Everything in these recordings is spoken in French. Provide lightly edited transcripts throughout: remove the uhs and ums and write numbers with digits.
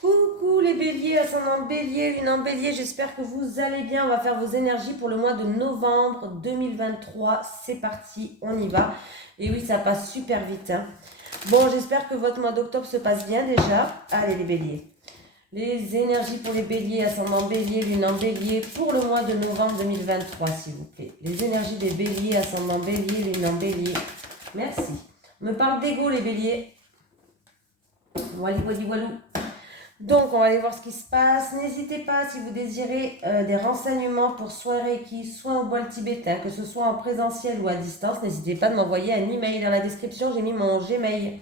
Coucou les béliers, ascendant bélier, lune en bélier, j'espère que vous allez bien. On va faire vos énergies pour le mois de novembre 2023. C'est parti, on y va. Et oui, ça passe super vite, hein. Bon, j'espère que votre mois d'octobre se passe bien déjà. Allez les béliers. Les énergies pour les béliers, ascendant bélier, lune en bélier, pour le mois de novembre 2023, s'il vous plaît. Les énergies des béliers, ascendant bélier, lune en bélier. Merci. On me parle d'ego les béliers. Wally, wally, walou. Donc, on va aller voir ce qui se passe. N'hésitez pas, si vous désirez des renseignements pour soins Reiki, soins au bol tibétain, que ce soit en présentiel ou à distance, n'hésitez pas de m'envoyer un email. Dans la description, j'ai mis mon Gmail.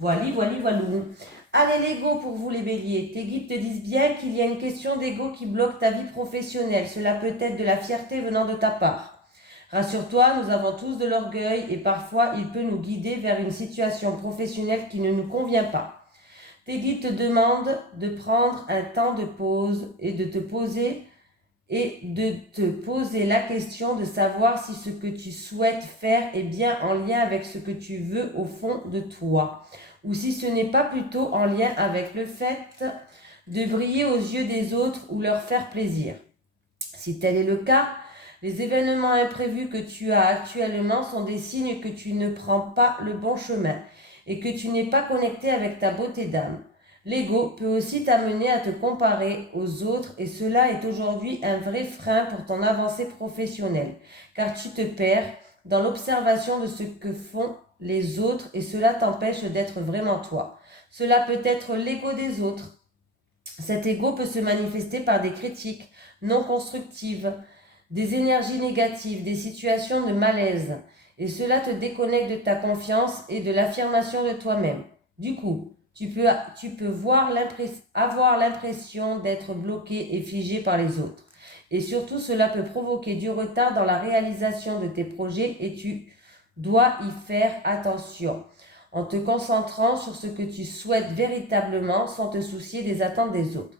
Voilà, voilà, voilà. Allez, l'ego pour vous les béliers. Tes guides te disent bien qu'il y a une question d'ego qui bloque ta vie professionnelle. Cela peut être de la fierté venant de ta part. Rassure-toi, nous avons tous de l'orgueil et parfois il peut nous guider vers une situation professionnelle qui ne nous convient pas. Tes guides te demandent de prendre un temps de pause et de te poser la question de savoir si ce que tu souhaites faire est bien en lien avec ce que tu veux au fond de toi, ou si ce n'est pas plutôt en lien avec le fait de briller aux yeux des autres ou leur faire plaisir. Si tel est le cas, les événements imprévus que tu as actuellement sont des signes que tu ne prends pas le bon chemin et que tu n'es pas connecté avec ta beauté d'âme. L'ego peut aussi t'amener à te comparer aux autres et cela est aujourd'hui un vrai frein pour ton avancée professionnelle, car tu te perds dans l'observation de ce que font les autres et cela t'empêche d'être vraiment toi. Cela peut être l'ego des autres. Cet ego peut se manifester par des critiques non constructives, des énergies négatives, des situations de malaise, et cela te déconnecte de ta confiance et de l'affirmation de toi-même. Du coup, tu peux avoir l'impression d'être bloqué et figé par les autres. Et surtout, cela peut provoquer du retard dans la réalisation de tes projets et tu dois y faire attention en te concentrant sur ce que tu souhaites véritablement sans te soucier des attentes des autres.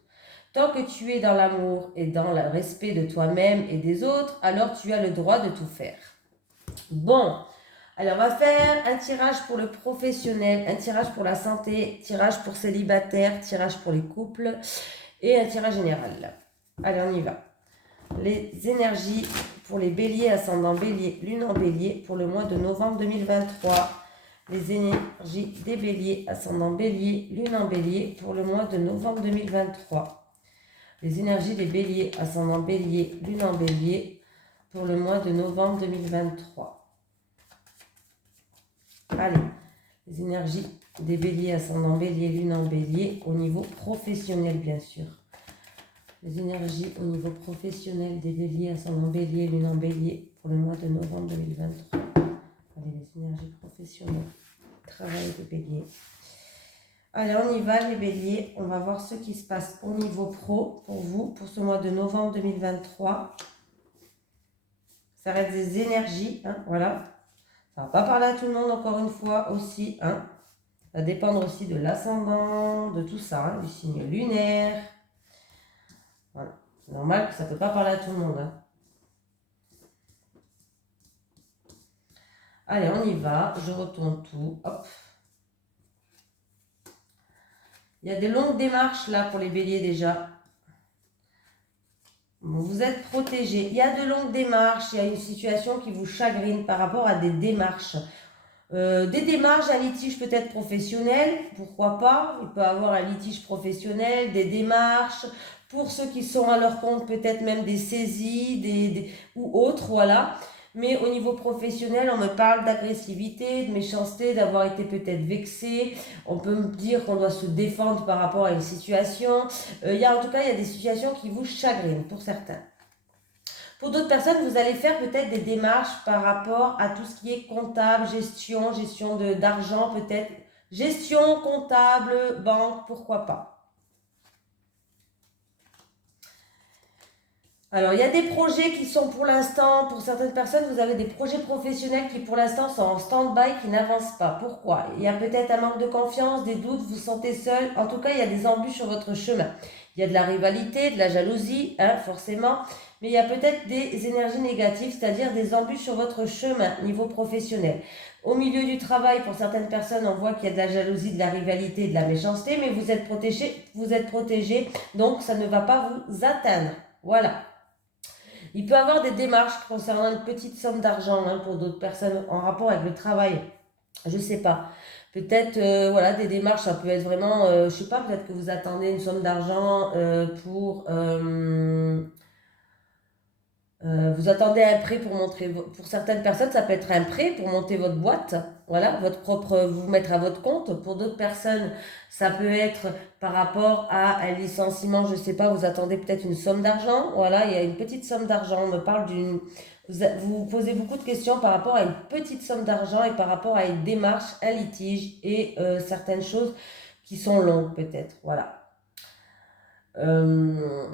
Tant que tu es dans l'amour et dans le respect de toi-même et des autres, alors tu as le droit de tout faire. Bon, alors on va faire un tirage pour le professionnel, un tirage pour la santé, tirage pour célibataire, tirage pour les couples et un tirage général. Allez, on y va. Les énergies pour les béliers, ascendant bélier, lune en bélier pour le mois de novembre 2023. Les énergies des béliers, ascendant bélier, lune en bélier pour le mois de novembre 2023. Les énergies des béliers, ascendant bélier, lune en bélier pour le mois de novembre 2023. Allez, les énergies des béliers, ascendant bélier, lune en bélier au niveau professionnel bien sûr. Les énergies au niveau professionnel des béliers, ascendant bélier, lune en bélier pour le mois de novembre 2023. Allez, les énergies professionnelles, travail des béliers. Allez, on y va les béliers, on va voir ce qui se passe au niveau pro pour vous, pour ce mois de novembre 2023. Ça reste des énergies, hein, voilà. Ça ne va pas parler à tout le monde encore une fois aussi, hein. Ça va dépendre aussi de l'ascendant, de tout ça, hein, du signe lunaire. Voilà, c'est normal que ça ne peut pas parler à tout le monde, hein. Allez, on y va, je retourne tout, hop. Il y a des longues démarches là pour les béliers déjà. Vous êtes protégés. Il y a de longues démarches, il y a une situation qui vous chagrine par rapport à des démarches. Des démarches, un litige peut-être professionnel, pourquoi pas. Il peut y avoir un litige professionnel, des démarches. Pour ceux qui sont à leur compte, peut-être même des saisies ou autres, voilà. Mais au niveau professionnel, on me parle d'agressivité, de méchanceté, d'avoir été peut-être vexé. On peut me dire qu'on doit se défendre par rapport à une situation. En tout cas, il y a des situations qui vous chagrinent pour certains. Pour d'autres personnes, vous allez faire peut-être des démarches par rapport à tout ce qui est comptable, gestion d'argent peut-être. Gestion, comptable, banque, pourquoi pas. Alors, il y a des projets qui sont pour l'instant, pour certaines personnes, vous avez des projets professionnels qui pour l'instant sont en stand-by, qui n'avancent pas. Pourquoi? Il y a peut-être un manque de confiance, des doutes, vous vous sentez seul. En tout cas, il y a des embûches sur votre chemin. Il y a de la rivalité, de la jalousie, hein, forcément. Mais il y a peut-être des énergies négatives, c'est-à-dire des embûches sur votre chemin, niveau professionnel. Au milieu du travail, pour certaines personnes, on voit qu'il y a de la jalousie, de la rivalité, de la méchanceté, mais vous êtes protégé, donc ça ne va pas vous atteindre. Voilà. Il peut y avoir des démarches concernant une petite somme d'argent, hein, pour d'autres personnes en rapport avec le travail. Je ne sais pas. Peut-être, voilà, des démarches, ça peut être vraiment, je ne sais pas, peut-être que vous attendez une somme d'argent vous attendez un prêt pour montrer, pour certaines personnes, ça peut être un prêt pour monter votre boîte, voilà, votre propre, vous mettre à votre compte. Pour d'autres personnes, ça peut être par rapport à un licenciement, je ne sais pas, vous attendez peut-être une somme d'argent, voilà, il y a une petite somme d'argent, on me parle d'une, vous posez beaucoup de questions par rapport à une petite somme d'argent et par rapport à une démarche, un litige et certaines choses qui sont longues peut-être, voilà. Euh,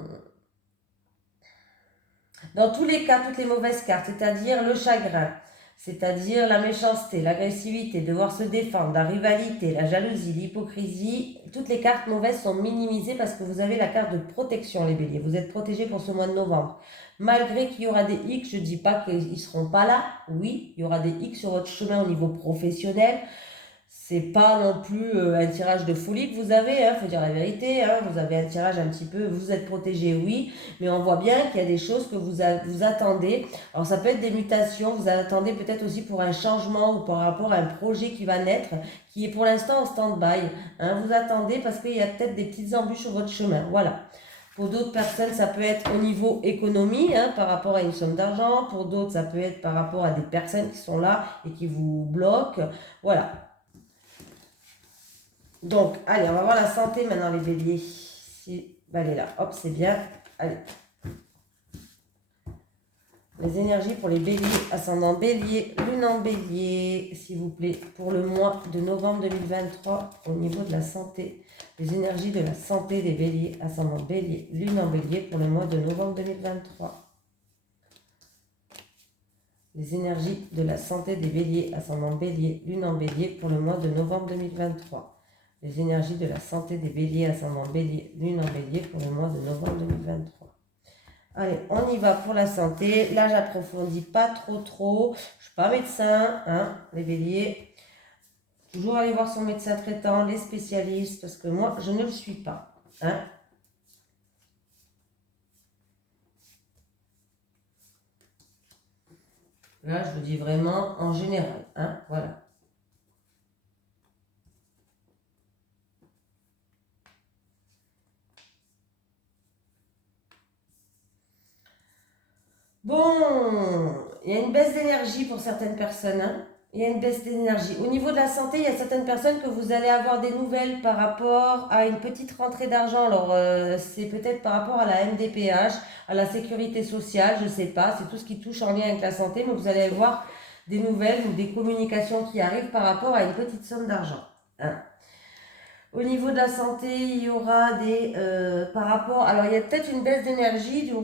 Dans tous les cas, toutes les mauvaises cartes, c'est-à-dire le chagrin, c'est-à-dire la méchanceté, l'agressivité, devoir se défendre, la rivalité, la jalousie, l'hypocrisie, toutes les cartes mauvaises sont minimisées parce que vous avez la carte de protection, les béliers. Vous êtes protégés pour ce mois de novembre. Malgré qu'il y aura des X, je ne dis pas qu'ils ne seront pas là. Oui, il y aura des X sur votre chemin au niveau professionnel. C'est pas non plus un tirage de folie que vous avez, hein, faut dire la vérité, hein, vous avez un tirage un petit peu, vous êtes protégé, oui, mais on voit bien qu'il y a des choses que vous attendez. Alors ça peut être des mutations, vous attendez peut-être aussi pour un changement ou par rapport à un projet qui va naître, qui est pour l'instant en stand-by. Hein, vous attendez parce qu'il y a peut-être des petites embûches sur votre chemin, voilà. Pour d'autres personnes, ça peut être au niveau économie, hein, par rapport à une somme d'argent. Pour d'autres, ça peut être par rapport à des personnes qui sont là et qui vous bloquent. Voilà. Donc, allez, on va voir la santé maintenant, les béliers. Si, bah, elle est là. Hop, c'est bien. Allez. Les énergies pour les béliers, ascendant bélier, lune en bélier, s'il vous plaît, pour le mois de novembre 2023, au niveau de la santé. Les énergies de la santé des béliers, ascendant bélier, lune en bélier, pour le mois de novembre 2023. Les énergies de la santé des béliers, ascendant bélier, lune en bélier, pour le mois de novembre 2023. Les énergies de la santé des béliers, ascendant bélier, lune en bélier, pour le mois de novembre 2023. Allez, on y va pour la santé. Là, j'approfondis pas trop. Je suis pas médecin, hein, les béliers. Toujours aller voir son médecin traitant, les spécialistes, parce que moi, je ne le suis pas. Hein. Là, je vous dis vraiment en général. Hein, voilà. Bon, il y a une baisse d'énergie pour certaines personnes. Hein. Il y a une baisse d'énergie. Au niveau de la santé, il y a certaines personnes que vous allez avoir des nouvelles par rapport à une petite rentrée d'argent. Alors, c'est peut-être par rapport à la MDPH, à la sécurité sociale, je ne sais pas. C'est tout ce qui touche en lien avec la santé, mais vous allez avoir des nouvelles ou des communications qui arrivent par rapport à une petite somme d'argent. Hein. Au niveau de la santé, il y aura des... par rapport... Alors, il y a peut-être une baisse d'énergie du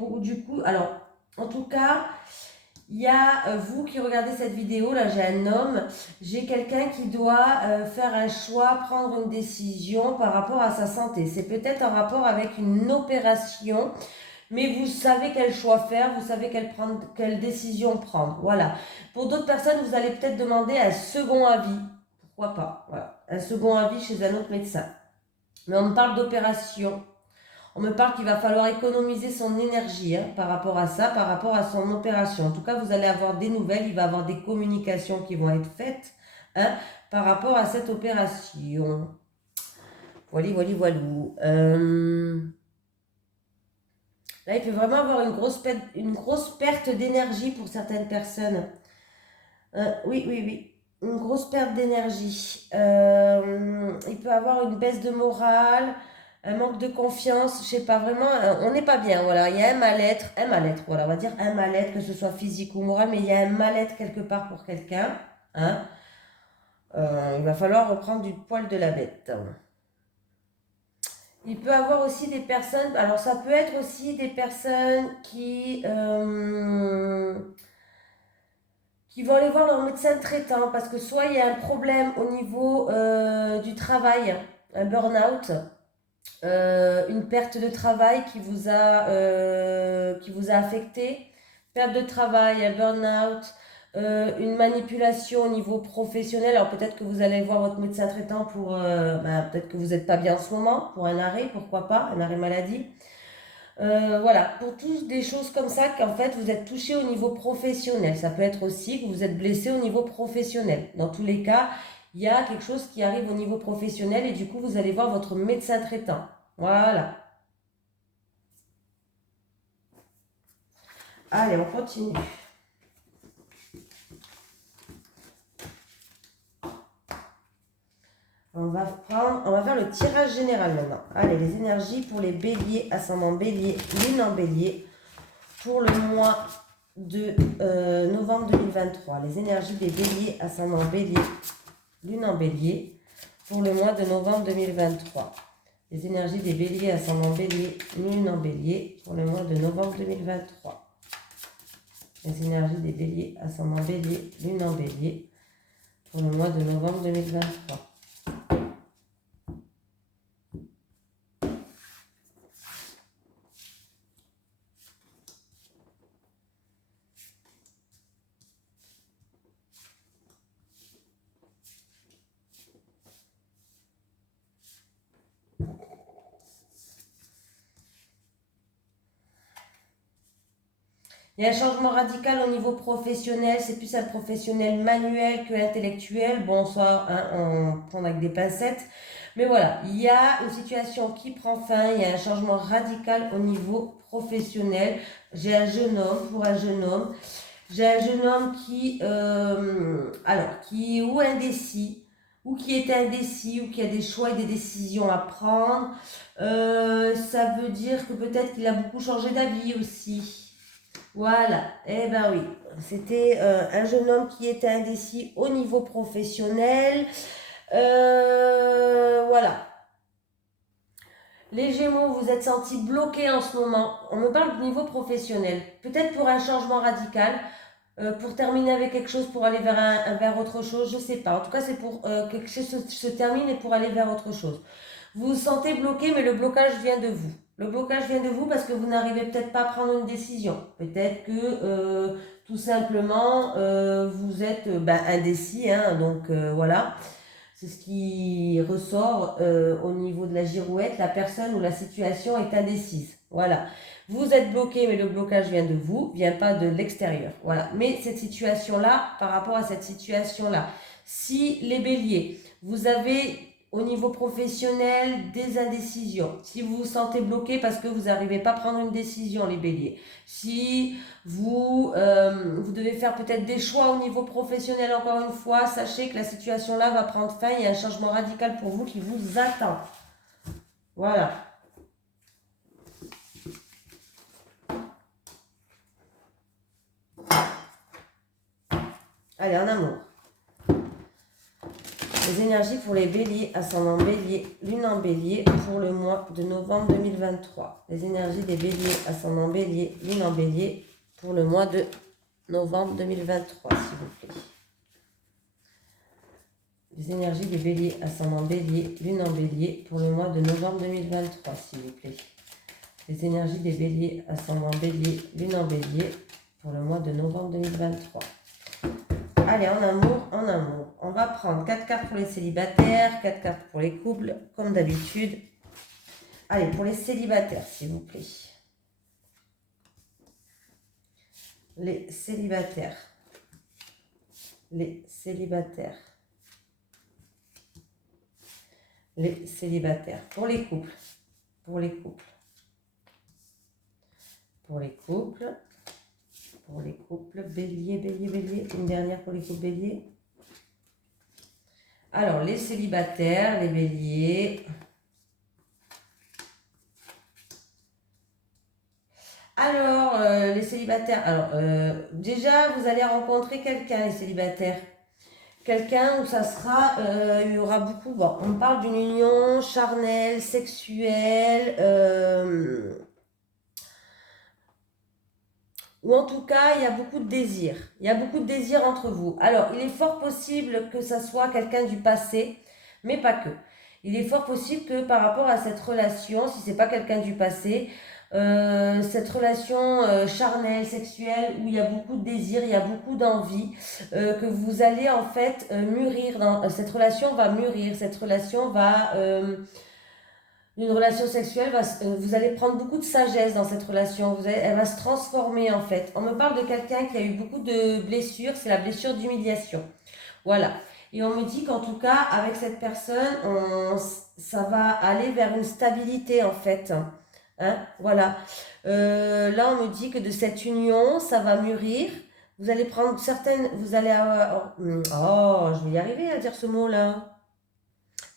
coup... Alors, en tout cas, il y a vous qui regardez cette vidéo, là j'ai un homme, j'ai quelqu'un qui doit faire un choix, prendre une décision par rapport à sa santé. C'est peut-être en rapport avec une opération, mais vous savez quel choix faire, vous savez quelle décision prendre. Voilà. Pour d'autres personnes, vous allez peut-être demander un second avis. Pourquoi pas? Voilà. Un second avis chez un autre médecin. Mais on me parle d'opération. On me parle qu'il va falloir économiser son énergie, hein, par rapport à ça, par rapport à son opération. En tout cas, vous allez avoir des nouvelles, il va y avoir des communications qui vont être faites, hein, par rapport à cette opération. Voilà. Là, il peut vraiment avoir une grosse perte d'énergie pour certaines personnes. Oui. Une grosse perte d'énergie. Il peut avoir une baisse de morale, un manque de confiance, je sais pas, vraiment, on n'est pas bien, voilà, il y a un mal-être, voilà, on va dire un mal-être, que ce soit physique ou moral, mais il y a un mal-être quelque part pour quelqu'un, hein. Il va falloir reprendre du poil de la bête. Il peut avoir aussi des personnes, alors ça peut être aussi des personnes qui vont aller voir leur médecin traitant parce que soit il y a un problème au niveau du travail, un burn-out, une perte de travail qui vous a affecté, perte de travail, un burn-out, une manipulation au niveau professionnel. Alors peut-être que vous allez voir votre médecin traitant pour, peut-être que vous n'êtes pas bien en ce moment, pour un arrêt, pourquoi pas, un arrêt maladie. Voilà, pour tous des choses comme ça qu'en fait vous êtes touché au niveau professionnel. Ça peut être aussi que vous êtes blessé au niveau professionnel. Dans tous les cas, il y a quelque chose qui arrive au niveau professionnel et du coup vous allez voir votre médecin traitant. Voilà. Allez, on continue. On va faire le tirage général maintenant. Allez, les énergies pour les béliers, ascendant bélier, lune en bélier, pour le mois de novembre 2023. Les énergies des béliers, ascendant bélier, lune en bélier, pour le mois de novembre 2023. Les énergies des béliers, ascendant bélier, lune en bélier, pour le mois de novembre 2023. Les énergies des béliers, ascendant bélier, lune en bélier, pour le mois de novembre 2023. Il y a un changement radical au niveau professionnel, c'est plus un professionnel manuel que intellectuel. Bon, ça, hein, on prend avec des pincettes. Mais voilà, il y a une situation qui prend fin, il y a un changement radical au niveau professionnel. J'ai un jeune homme, pour un jeune homme, j'ai un jeune homme qui est ou indécis, ou qui est indécis, ou qui a des choix et des décisions à prendre. Ça veut dire que peut-être qu'il a beaucoup changé d'avis aussi. Voilà, eh ben oui, c'était un jeune homme qui était indécis au niveau professionnel. Voilà. Les Gémeaux, vous êtes sentis bloqués en ce moment. On me parle du niveau professionnel. Peut-être pour un changement radical, pour terminer avec quelque chose, pour aller vers autre chose, je ne sais pas. En tout cas, c'est pour que quelque chose se termine et pour aller vers autre chose. Vous vous sentez bloqué, mais le blocage vient de vous. Le blocage vient de vous parce que vous n'arrivez peut-être pas à prendre une décision. Peut-être que tout simplement vous êtes indécis, hein, donc voilà. C'est ce qui ressort au niveau de la girouette. La personne ou la situation est indécise. Voilà. Vous êtes bloqué, mais le blocage vient de vous, vient pas de l'extérieur. Voilà. Mais cette situation-là, par rapport à cette situation-là, si les béliers, vous avez au niveau professionnel des indécisions, si vous vous sentez bloqué parce que vous n'arrivez pas à prendre une décision, les béliers, si vous devez faire peut-être des choix au niveau professionnel, encore une fois, sachez que la situation-là va prendre fin, il y a un changement radical pour vous qui vous attend. Voilà. Allez, en amour. Les énergies pour les béliers, ascendant bélier, lune en bélier, pour le mois de novembre 2023. Les énergies des béliers, ascendant bélier, lune en bélier, pour le mois de novembre 2023, s'il vous plaît. Les énergies des béliers, ascendant bélier, lune en bélier, pour le mois de novembre 2023, s'il vous plaît. Les énergies des béliers, ascendant bélier, lune en bélier, pour le mois de novembre 2023. Allez, en amour, en amour. On va prendre 4 cartes pour les célibataires, 4 cartes pour les couples, comme d'habitude. Allez, pour les célibataires, s'il vous plaît. Les célibataires. Les célibataires. Les célibataires. Pour les couples. Pour les couples. Pour les couples. Pour les couples, bélier, bélier, bélier. Une dernière pour les couples bélier. Alors, les célibataires, les béliers. Alors, les célibataires. Alors, déjà, vous allez rencontrer quelqu'un, les célibataires. quelqu'un où ça sera, il y aura beaucoup, bon, on parle d'une union charnelle, sexuelle, ou en tout cas, il y a beaucoup de désir. Il y a beaucoup de désir entre vous. Alors, il est fort possible que ça soit quelqu'un du passé, mais pas que. Il est fort possible que par rapport à cette relation, si c'est pas quelqu'un du passé, cette relation charnelle, sexuelle, où il y a beaucoup de désir, il y a beaucoup d'envie, que vous allez en fait mûrir. Cette relation va mûrir, cette relation va... une relation sexuelle, vous allez prendre beaucoup de sagesse dans cette relation, elle va se transformer en fait. On me parle de quelqu'un qui a eu beaucoup de blessures, c'est la blessure d'humiliation. Voilà. Et on me dit qu'en tout cas, avec cette personne, ça va aller vers une stabilité en fait. Hein, voilà. Là, on me dit que de cette union, ça va mûrir. Vous allez prendre certaines... Vous allez avoir... Oh, je vais y arriver à dire ce mot-là.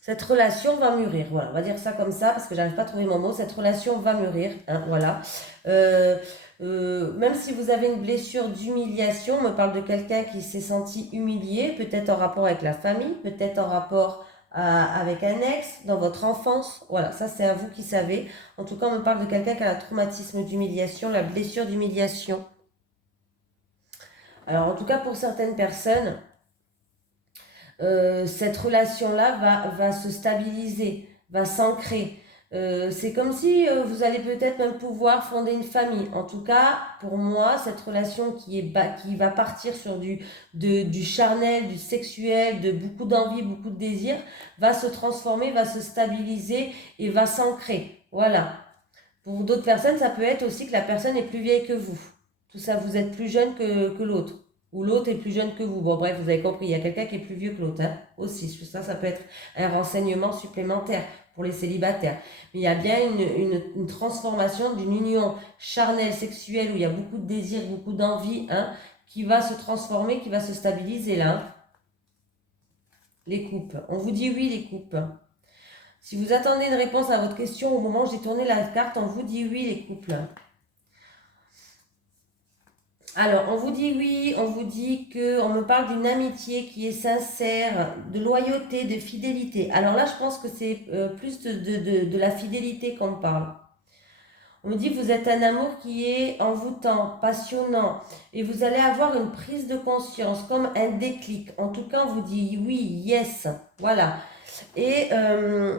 Cette relation va mûrir, voilà, on va dire ça comme ça parce que j'arrive pas à trouver mon mot. Cette relation va mûrir, hein, voilà. Euh, Même si vous avez une blessure d'humiliation, on me parle de quelqu'un qui s'est senti humilié, peut-être en rapport avec la famille, peut-être en rapport avec un ex, dans votre enfance. Voilà, ça c'est à vous qui savez. En tout cas, on me parle de quelqu'un qui a un traumatisme d'humiliation, la blessure d'humiliation. Alors en tout cas, pour certaines personnes, cette relation-là va se stabiliser, va s'ancrer. C'est comme si vous allez peut-être même pouvoir fonder une famille. En tout cas, pour moi, cette relation qui va partir sur du charnel, du sexuel, de beaucoup d'envie, beaucoup de désir, va se transformer, va se stabiliser et va s'ancrer. Voilà. Pour d'autres personnes, ça peut être aussi que la personne est plus vieille que vous. Tout ça, vous êtes plus jeune que l'autre. Ou l'autre est plus jeune que vous. Bon, bref, vous avez compris, il y a quelqu'un qui est plus vieux que l'autre, hein, aussi. Ça peut être un renseignement supplémentaire pour les célibataires. Mais il y a bien une transformation d'une union charnelle, sexuelle, où il y a beaucoup de désir, beaucoup d'envie, hein, qui va se transformer, qui va se stabiliser là. Hein. Les coupes. On vous dit oui, les coupes. Si vous attendez une réponse à votre question au moment où j'ai tourné la carte, on vous dit oui, les couples. Alors, on vous dit oui, on vous dit on me parle d'une amitié qui est sincère, de loyauté, de fidélité. Alors là, je pense que c'est plus de la fidélité qu'on me parle. On me dit que vous êtes un amour qui est envoûtant, passionnant, et vous allez avoir une prise de conscience, comme un déclic. En tout cas, on vous dit oui, yes, voilà. Et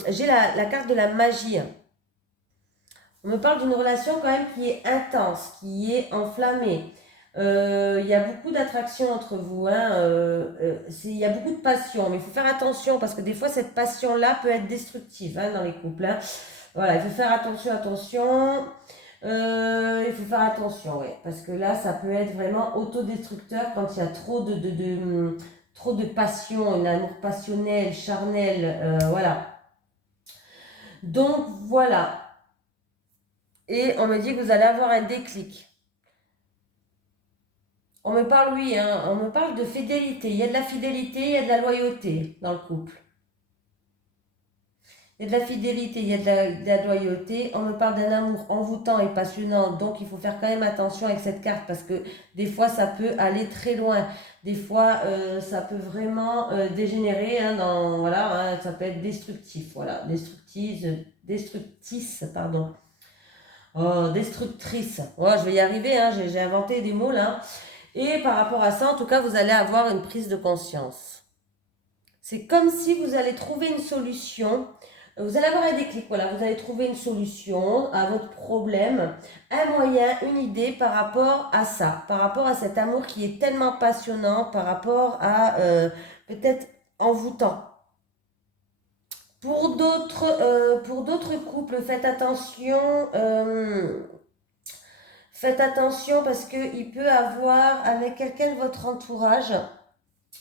j'ai la carte de la magie. On me parle d'une relation quand même qui est intense, qui est enflammée. Il y a beaucoup d'attraction entre vous, hein, il y a beaucoup de passion, mais il faut faire attention parce que des fois cette passion-là peut être destructive, hein, dans les couples. Hein. Voilà, il faut faire attention. Il faut faire attention, ouais, parce que là, ça peut être vraiment autodestructeur quand il y a trop de passion, un amour passionnel, charnel, voilà. Donc voilà. Et on me dit que vous allez avoir un déclic. On me parle, oui, hein, on me parle de fidélité. Il y a de la fidélité, il y a de la loyauté dans le couple. Il y a de la fidélité, il y a de la loyauté. On me parle d'un amour envoûtant et passionnant. Donc, il faut faire quand même attention avec cette carte parce que des fois, ça peut aller très loin. Des fois, ça peut vraiment dégénérer. Hein, voilà, hein, ça peut être destructif. Voilà, destructrice, pardon. Oh, destructrice. Oh, je vais y arriver. Hein, j'ai inventé des mots là. Et par rapport à ça, en tout cas, vous allez avoir une prise de conscience. C'est comme si vous allez trouver une solution. Vous allez avoir un déclic, voilà, vous allez trouver une solution à votre problème, un moyen, une idée par rapport à ça, par rapport à cet amour qui est tellement passionnant, par rapport à peut-être envoûtant. Pour d'autres couples, faites attention. Faites attention parce qu'il peut avoir avec quelqu'un de votre entourage.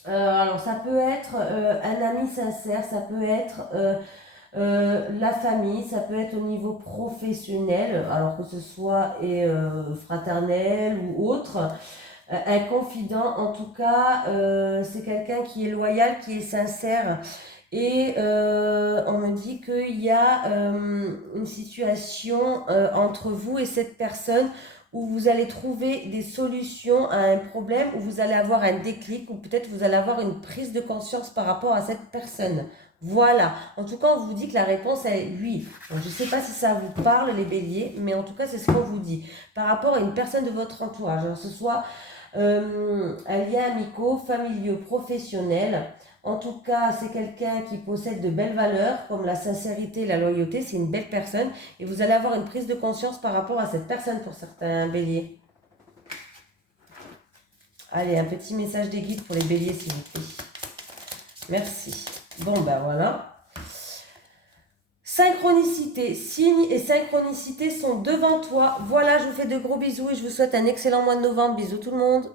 Alors ça peut être un ami sincère, ça peut être la famille, ça peut être au niveau professionnel, alors que ce soit fraternel ou autre. Un confident, en tout cas, c'est quelqu'un qui est loyal, qui est sincère. Et on me dit qu'il y a une situation entre vous et cette personne où vous allez trouver des solutions à un problème, où vous allez avoir un déclic, ou peut-être vous allez avoir une prise de conscience par rapport à cette personne. Voilà. En tout cas, on vous dit que la réponse est oui. Donc, je ne sais pas si ça vous parle, les béliers, mais en tout cas, c'est ce qu'on vous dit. Par rapport à une personne de votre entourage, alors, que ce soit un lien amicaux, familiaux, professionnel. En tout cas, c'est quelqu'un qui possède de belles valeurs, comme la sincérité, la loyauté. C'est une belle personne. Et vous allez avoir une prise de conscience par rapport à cette personne pour certains béliers. Allez, un petit message des guides pour les béliers, s'il vous plaît. Merci. Bon, ben voilà. Synchronicité, signes et synchronicité sont devant toi. Voilà, je vous fais de gros bisous et je vous souhaite un excellent mois de novembre. Bisous tout le monde.